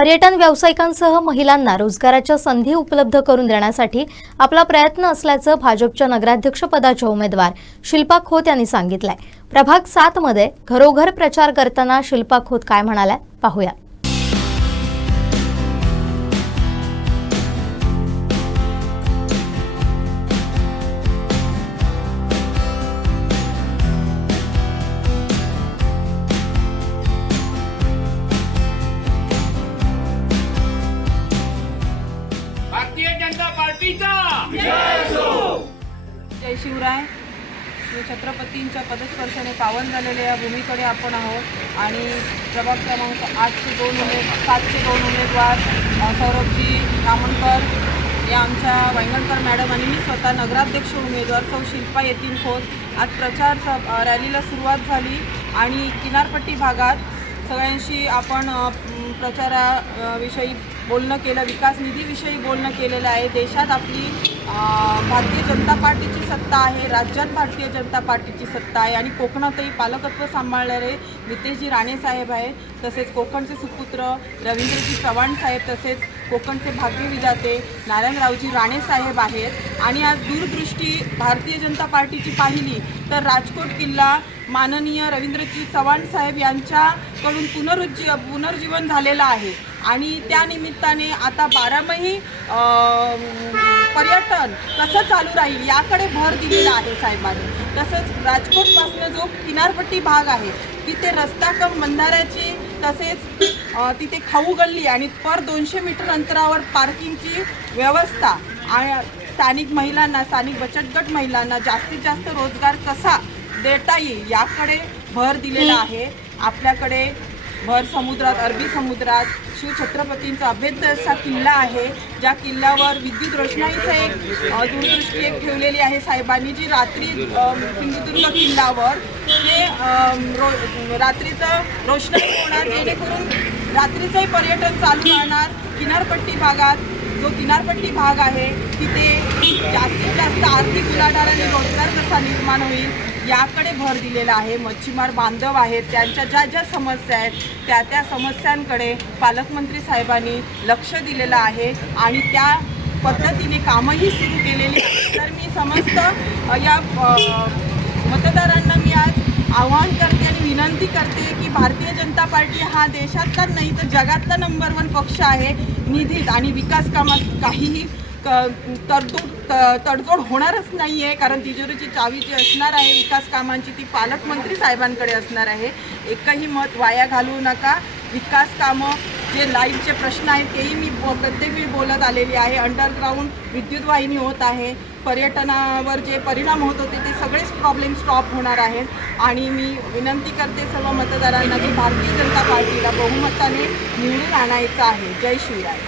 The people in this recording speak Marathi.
पर्यटन व्यावसायिकांसह महिलांना रोजगाराच्या संधी उपलब्ध करून देण्यासाठी आपला प्रयत्न असल्याचं भाजपच्या नगराध्यक्षपदाच्या उमेदवार शिल्पा खोत यांनी सांगितलंय. प्रभाग सात मध्ये घरोघर प्रचार करताना शिल्पा खोत काय म्हणाल्या? पाहूया. जय शिवराय. छत्रपतींच्या पदस्पर्शाने पावन झालेल्या या भूमीकडे आपण आहोत आणि प्रभाग क्रमांक आठचे दोन उमेद सातचे दोन उमेदवार सौरभजी रामणकर या आमच्या वैंगणकर मॅडम आणि मी स्वतः नगराध्यक्ष उमेदवार सौ शिल्पा येथील खोत. आज प्रचार स- रॅलीला सुरुवात झाली आणि किनारपट्टी भागात सगळ्यांशी आपण प्रचाराविषयी बोलणं केलं विकास निधीविषयी बोलणं केलेलं आहे. देशात आपली भारतीय जनता पार्टीची सत्ता आहे राज्यात भारतीय जनता पार्टीची सत्ता आहे आणि कोकणातही पालकत्व सांभाळणारे नितेशजी राणे साहेब आहेत तसेच कोकणचे सुपुत्र रवींद्रजी चव्हाण साहेब तसेच कोकणचे भाग्य विधाते नारायणरावजी राणे साहेब आहेत. आणि आज दूरदृष्टी भारतीय जनता पार्टीची पाहिली तर राजकोट किल्ला माननीय रवींद्रजी चव्हाण साहेब यांच्याकडून पुनरुज्जी पुनर्जीवन झालेलं आहे. आणि त्या निमित्ताने आता बारामही पर्यटन कसं चालू राहील याकडे भर दिलेला आहे साहेबांनी. तसंच राजकोटपासून जो किनारपट्टी भाग आहे तिथे रस्ता कम बंधाऱ्याची तसेच तिथे खाऊ गल्ली आणि पर दोनशे मीटर अंतरावर पार्किंगची व्यवस्था आणि स्थानिक महिलांना स्थानिक बचत गट महिलांना जास्तीत जास्त रोजगार कसा देता येईल याकडे भर दिलेला आहे. आपल्याकडे भर समुद्रात अरबी समुद्रात शिवछत्रपतींचा अभेद्य असा किल्ला आहे ज्या किल्ल्यावर विद्युत रोषणाईचं एक दूरदृष्टी एक ठेवलेली आहे. साहेबांनी जी रात्री सिंधुदुर्ग किल्ल्यावर ते रो रात्रीचं रोषणाई होणार जेणेकरून रात्रीचंही पर्यटन चालू राहणार. किनारपट्टी भागात जो किनारपट्टी भाग आहे तिथे जास्तीत जास्त आर्थिक उलाढाल आणि रोजगार कसा निर्माण होईल याकडे भर दिलेला आहे. मच्छीमार बांधव आहेत. त्यांच्या ज्या ज्या समस्या आहेत त्या त्या समस्यांकडे पालकमंत्री साहेबांनी लक्ष दिलेलं आहे आणि त्या पद्धतीने कामंही सुरू केलेली तर मी समस्त या मतदारांना मी आज आवाहन करते विनंती करते की भारतीय जनता पार्टी हा देशात तर नाही तर जगातला नंबर वन पक्ष आहे. निधीत आणि विकास कामात काहीही क त- तडजोड होणारच नाही आहे कारण तिजोरीची चावी जी असणार आहे विकास कामांची ती पालकमंत्री साहेबांकडे असणार आहे. एकही मत वाया घालवू नका. विकास कामं जे लाईटचे प्रश्न आहेत तेही मी बो प्रत्येक वेळी बोलत आलेली आहे. अंडरग्राऊंड विद्युत वाहिनी होत आहे. पर्यटनावर जे परिणाम होत होते ते सगळेच प्रॉब्लेम स्टॉप होणार आहेत. आणि मी विनंती करते सर्व मतदारांना की भारतीय जनता पार्टीला बहुमताने निवडून आणायचं आहे. जय शिवराय.